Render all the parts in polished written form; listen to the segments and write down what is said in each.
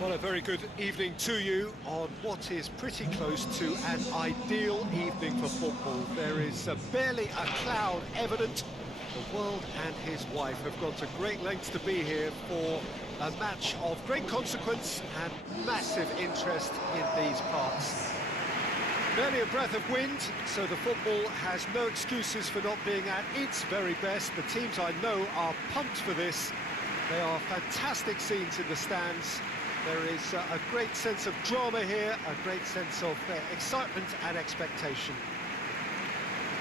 Well, a very good evening to you on what is pretty close to an ideal evening for football. There is barely a cloud evident. The world and his wife have gone to great lengths to be here for a match of great consequence and massive interest in these parts. Barely a breath of wind, so the football has no excuses for not being at its very best. The teams I know are pumped for this. They are fantastic scenes in the stands. There is a great sense of drama here, a great sense of excitement and expectation.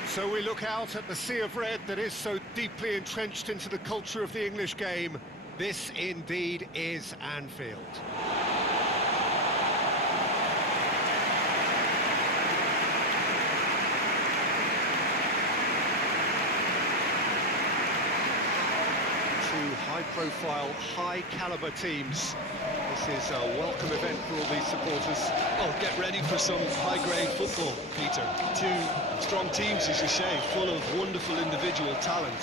So we look out at the sea of red that is so deeply entrenched into the culture of the English game. This indeed is Anfield. Two high-profile, high-caliber teams. This is a welcome event for all these supporters. Oh, get ready for some high-grade football, Peter. Two strong teams, as you say, full of wonderful individual talent.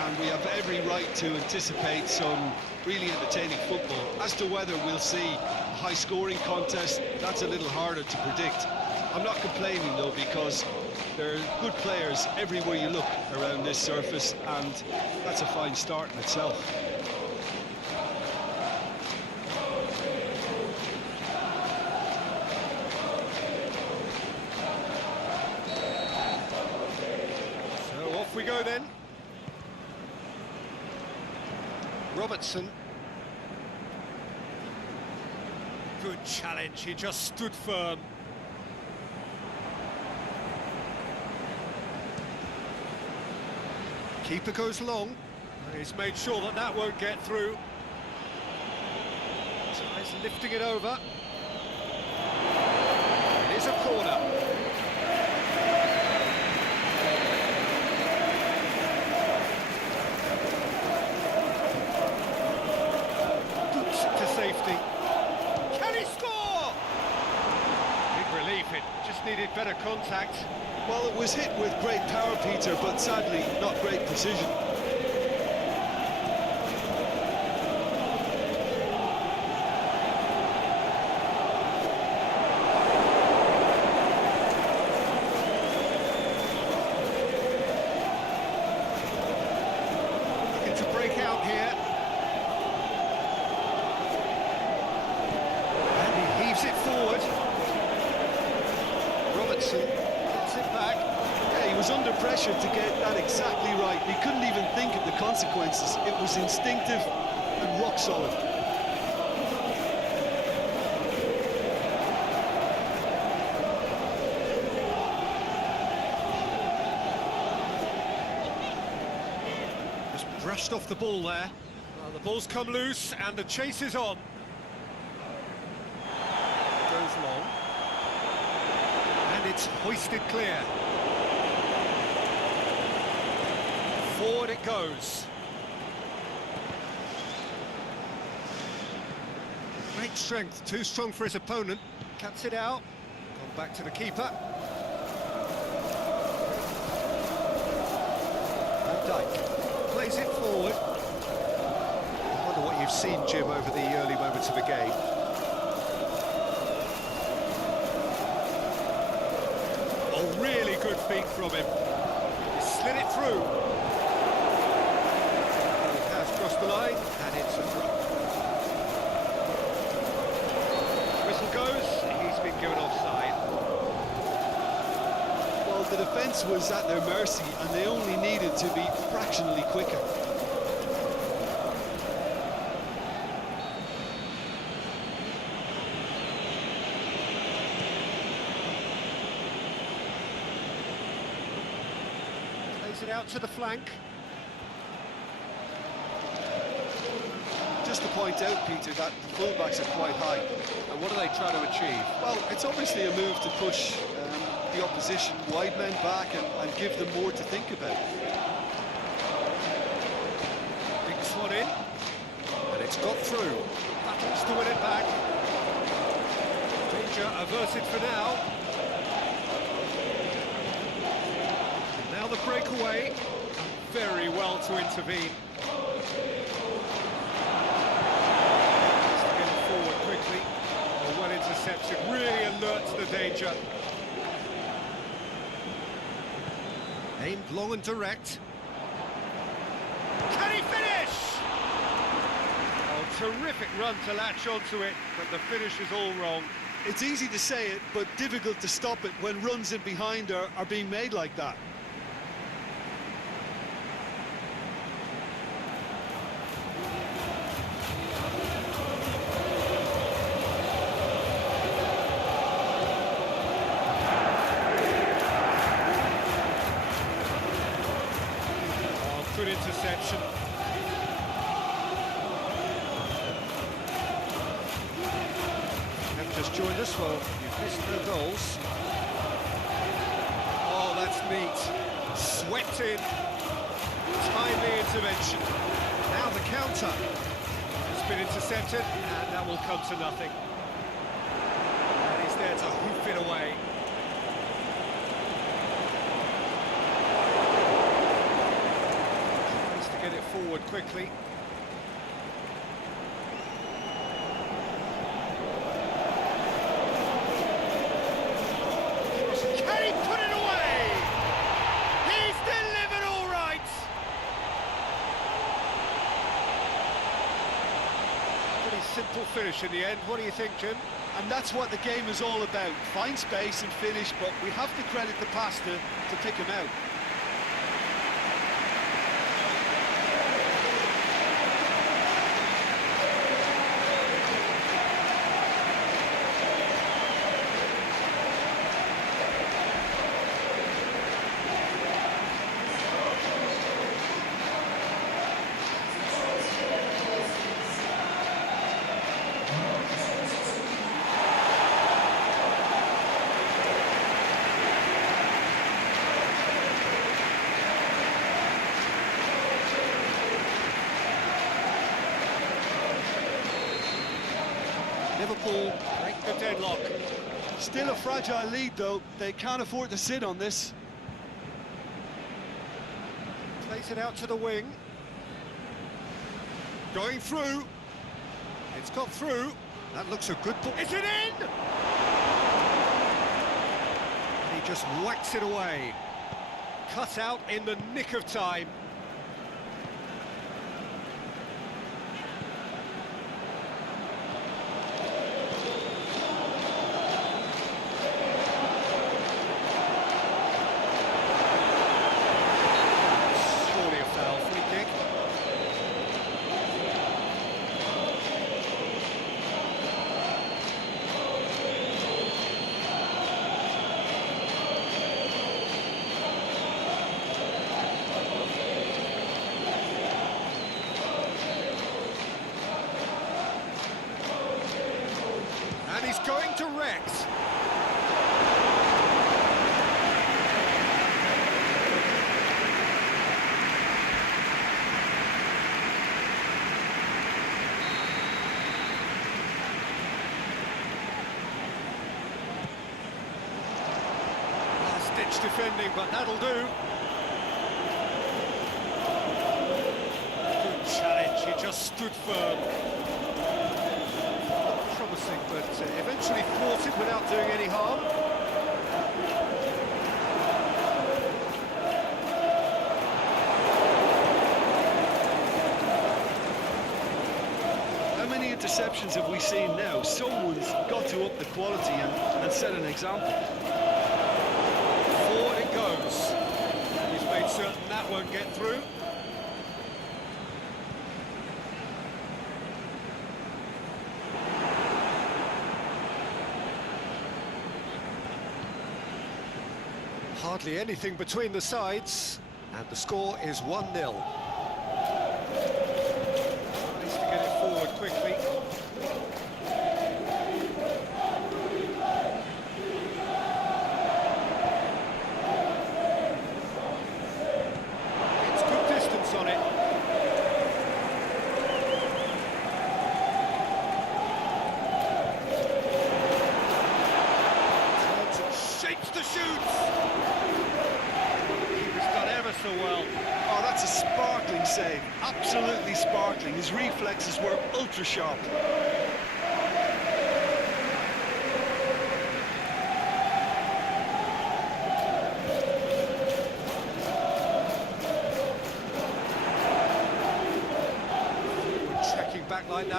And we have every right to anticipate some really entertaining football. As to whether we'll see a high-scoring contest, that's a little harder to predict. I'm not complaining, though, because there are good players everywhere you look around this surface, and that's a fine start in itself. Off we go then. Robertson. Good challenge, he just stood firm. Keeper goes long. He's made sure that that won't get through. So he's lifting it over. It is a corner. Safety. Can he score? Big relief, it just needed better contact. Well, it was hit with great power, Peter, but sadly not great precision. Looking to break out here. Heaves it forward. Robertson gets it back. Yeah, he was under pressure to get that exactly right. He couldn't even think of the consequences. It was instinctive and rock solid. Just brushed off the ball there. Well, the ball's come loose and the chase is on. Goes long, and it's hoisted clear. Forward it goes. Great strength, too strong for his opponent. Cuts it out, gone back to the keeper. Van Dijk plays it forward. I wonder what you've seen, Jim, over the early moments of the game. Really good feet from him. He slid it through. He has crossed the line, and it's a throw. Whistle goes, he's been given offside. Well, the defence was at their mercy, and they only needed to be fractionally quicker. It out to the flank. Just to point out, Peter, that the fullbacks are quite high. And what are they trying to achieve? Well, it's obviously a move to push the opposition wide men back and give them more to think about. Big slot in, and it's got through. Battles to win it back. Danger averted for now. Now the breakaway, very well to intervene. Just getting forward quickly. danger. Aimed long and direct. Can he finish? Oh, terrific run to latch onto it, but the finish is all wrong. It's easy to say it, but difficult to stop it when runs in behind are being made like that. Good interception. Have just joined us. Well, you've missed no goals. Oh, that's neat. Swept in. Timely intervention. Now the counter. It's been intercepted, and that will come to nothing. And he's there to hoof it away. Get it forward quickly. Can he put it away? He's delivered all right. Pretty simple finish in the end. What do you think, Jim? And that's what the game is all about. Find space and finish, but we have to credit the pass to pick him out. Liverpool break the deadlock. Still a fragile lead, though. They can't afford to sit on this. Plays it out to the wing. Going through. It's got through. That looks a good ball. Is it in? And he just whacks it away. Cut out in the nick of time. And he's going to Rex. Last-ditch defending, but that'll do. Good challenge, he just stood firm. Promising, but eventually thwarted without doing any harm. How many interceptions have we seen now? Someone's got to up the quality and set an example. Forward it goes. He's made certain that won't get through. Hardly anything between the sides, and the score is 1-0. Tries to get it forward quickly. It's good distance on it. Turns and shapes the shoots. So well. Oh, that's a sparkling save. Absolutely sparkling. His reflexes were ultra sharp.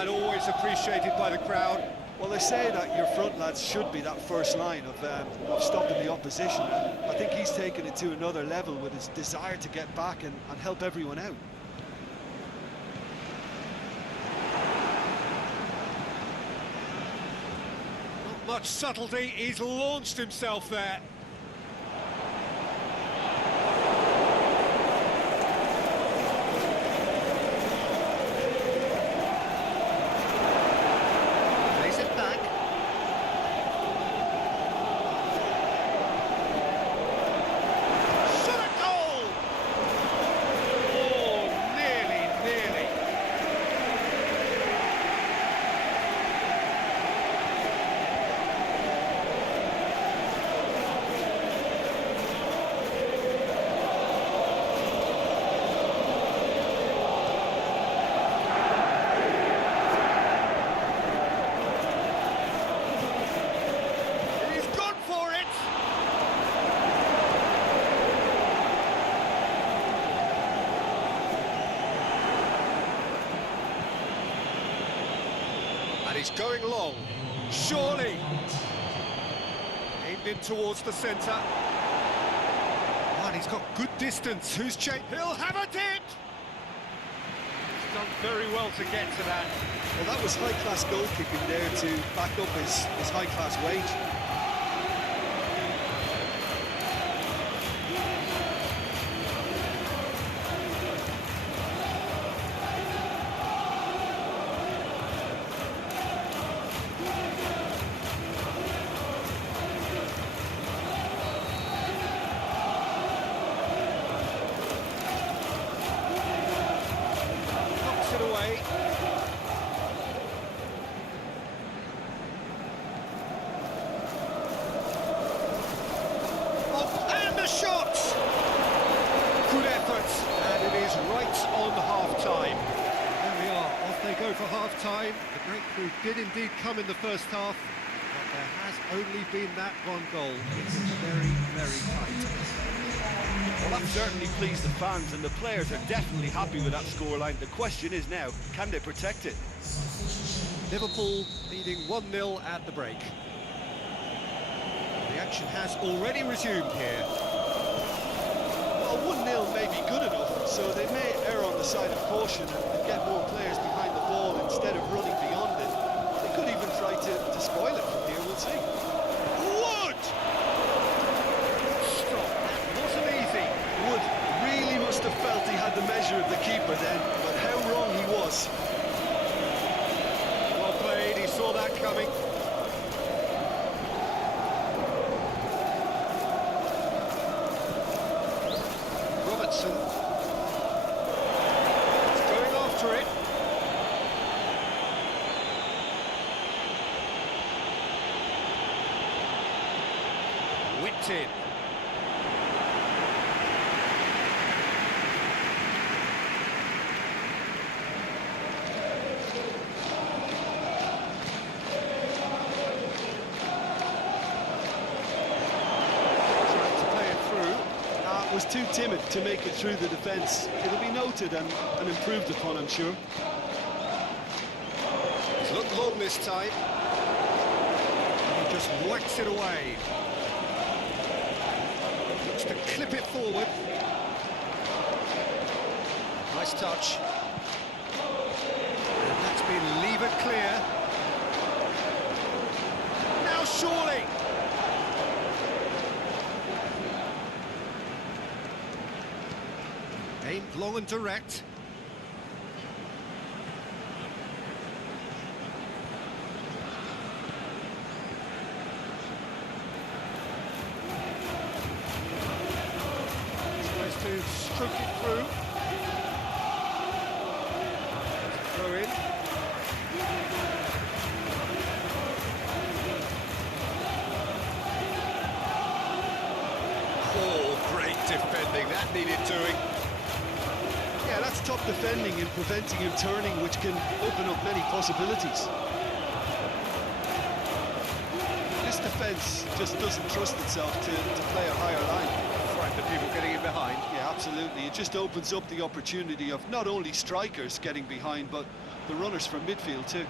and always appreciated by the crowd. Well, they say that your front lads should be that first line of stopping the opposition. And I think he's taken it to another level with his desire to get back and help everyone out. Not much subtlety, he's launched himself there. And he's going long, surely. Aimed in towards the centre. Oh, and he's got good distance. Who's chased? He'll have a dip! He's done very well to get to that. Well, that was high-class goal kicking there to back up his high-class wage. It away. Oh, and the shot! Good effort, and it is right on half-time. There we are, off they go for half-time. The breakthrough did indeed come in the first half, but there has only been that one goal. It's very, very tight. Well, that certainly pleased the fans, and the players are definitely happy with that scoreline. The question is now, can they protect it? Liverpool leading 1-0 at the break. The action has already resumed here. Well, 1-0 may be good enough, so they may err on the side of caution and get more players behind the ball instead of running beyond it. They could even try to spoil it from here, we'll see. Wood! Stop, that wasn't easy. Wood really must have felt he had the measure of the keeper then, but how wrong he was. Well played, he saw that coming. Robertson. He's going after it. Whipped in. Was too timid to make it through the defence. It'll be noted and improved upon, I'm sure. He's looked long this time. And he just whacks it away. Looks to clip it forward. Nice touch. And that's been levered clear. Now surely! Aimed long and direct. Tries to stroke it through. Throw in. Oh, great defending. That needed doing. Yeah, that's top defending and preventing him turning, which can open up many possibilities. This defence just doesn't trust itself to play a higher line. Frighten the people getting in behind. Yeah, absolutely. It just opens up the opportunity of not only strikers getting behind, but the runners from midfield too.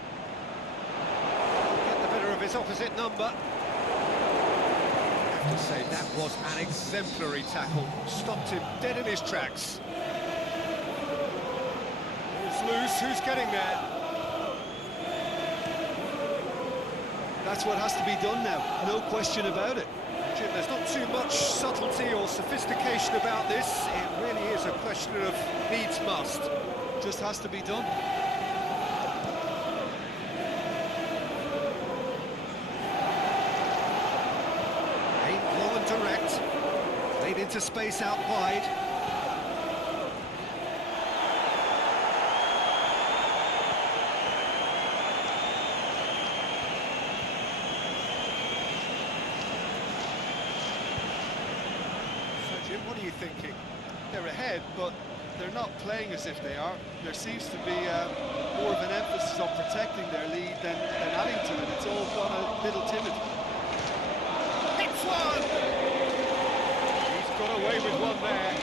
Get the better of his opposite number. I have to say, that was an exemplary tackle. Stopped him dead in his tracks. It's loose, who's getting there? That's what has to be done now, no question about it. Jim, there's not too much subtlety or sophistication about this. It really is a question of needs must. Just has to be done. Aimed long and direct. Played into space out wide. Jim, what are you thinking? They're ahead, but they're not playing as if they are. There seems to be more of an emphasis on protecting their lead than adding to it. It's all gone a little timid. Hits one! He's got away with one there.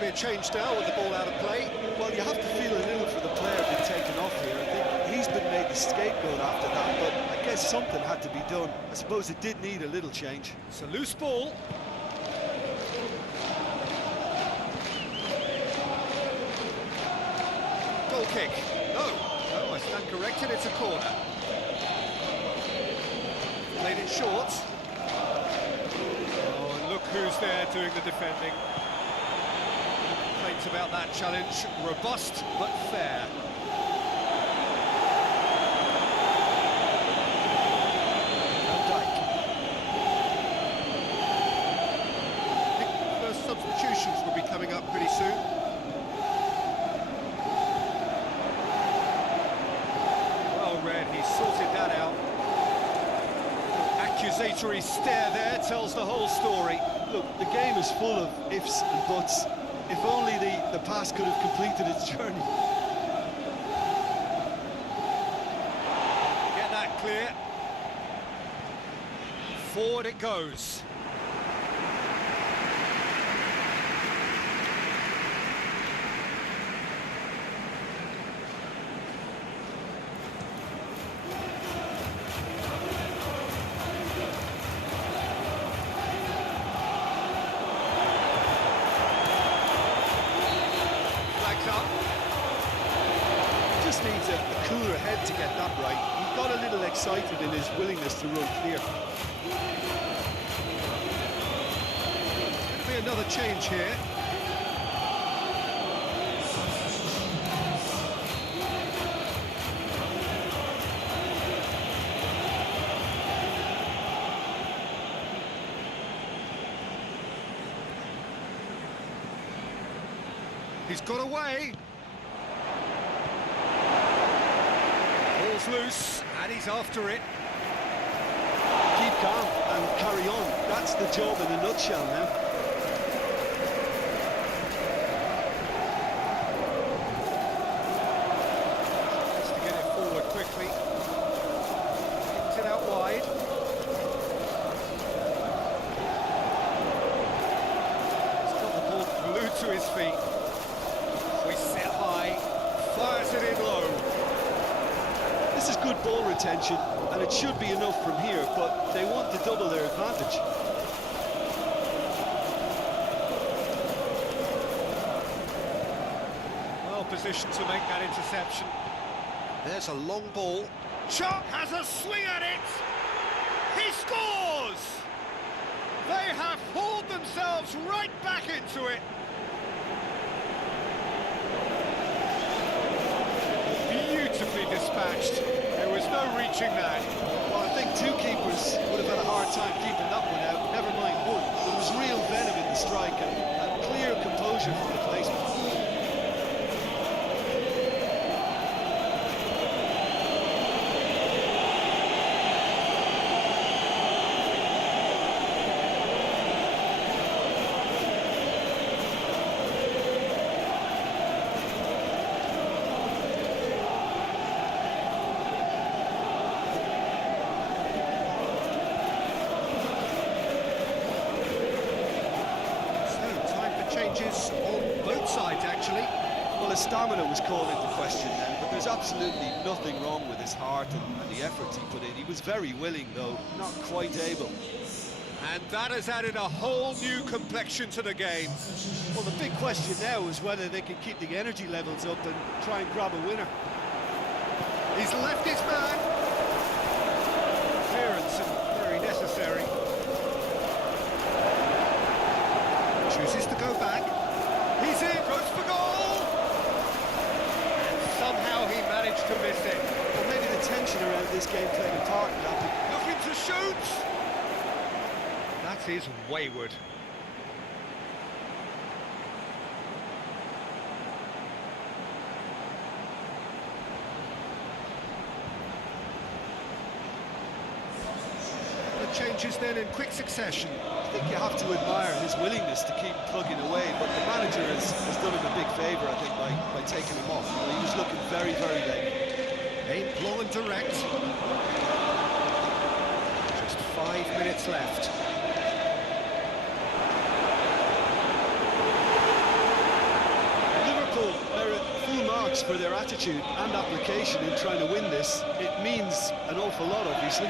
A change now with the ball out of play. Well, you have to feel a little for the player being taken off here. I think he's been made the scapegoat after that, but I guess something had to be done. I suppose it did need a little change. It's a loose ball. Goal kick. No, I stand corrected, it's a corner. Played it short. Oh, and look who's there doing the defending. About that challenge, robust but fair. Van Dijk. I think the first substitutions will be coming up pretty soon. Well read, he sorted that out. Accusatory stare there tells the whole story. Look, the game is full of ifs and buts. If only the pass could have completed its journey. Get that clear. Forward it goes. Just needs a cooler head to get that right. He got a little excited in his willingness to run clear. Could be another change here. He's got away. Ball's loose, and he's after it. Keep calm and carry on. That's the job in a nutshell now. Has to get it forward quickly. Kicks it out wide. He's got the ball glued to his feet. We sit high, fires it in low. This is good ball retention, and it should be enough from here, but they want to double their advantage. Well positioned to make that interception. There's a long ball. Chuck has a swing at it! He scores! They have hauled themselves right back into it. Beautifully dispatched. There was no reaching that. Well, I think two keepers would have had a hard time keeping that one out, never mind one. There was real venom in the strike and clear composure from the placement. changes on both sides, actually. Well, his stamina was called into question then, but there's absolutely nothing wrong with his heart and the efforts he put in. He was very willing, though, not quite able. And that has added a whole new complexion to the game. Well, the big question now is whether they can keep the energy levels up and try and grab a winner. He's left his man. Clearance and very necessary. Chooses to go back. He's in, goes for goal! And somehow he managed to miss it. Well, maybe the tension around this game played a part in that. Looking to shoot! That is wayward. The changes then in quick succession. I think you have to admire his willingness to keep plugging away, but the manager has done him a big favour, I think, by taking him off. You know, he was looking very, very late. Aimed low and direct. Just 5 minutes left. Liverpool merit full marks for their attitude and application in trying to win this. It means an awful lot, obviously.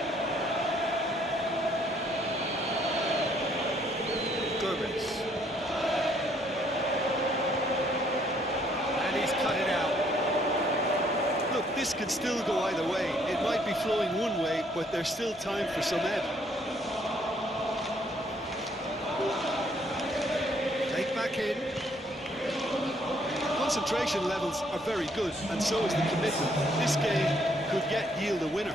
And he's cut it out. Look, this could still go either way. It might be flowing one way, but there's still time for some ebb. Take back in. Concentration levels are very good, and so is the commitment. This game could yield a winner.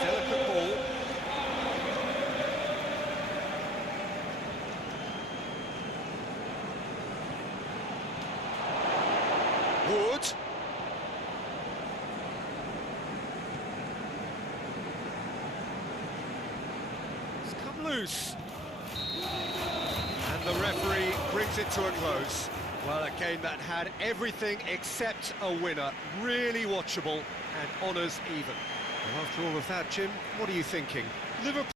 Delicate ball. Wood. It's come loose. And the referee brings it to a close. Well, a game that had everything except a winner. Really watchable and honours even. Well, after all of that, Jim, what are you thinking? Liverpool